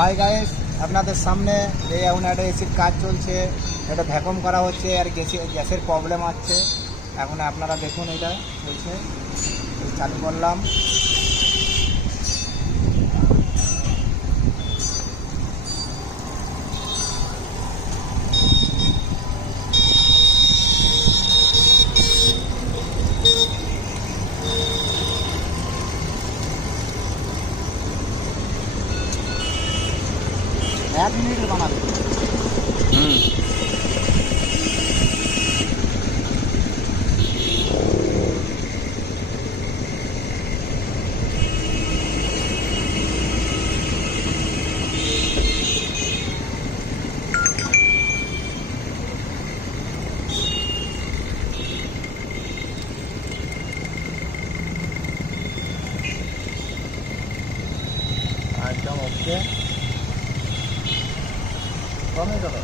Hi guys, আপনাদের সামনে এই এখন একটা এসির কাজ চলছে, এটা ভ্যাকুম করা হচ্ছে আর গ্যাসের প্রবলেম আছে। এখন আপনারা দেখুন, এটা চলছে, চালু করলাম। এক মিনিট বানাবে। একদম ওকে, কমে গেল।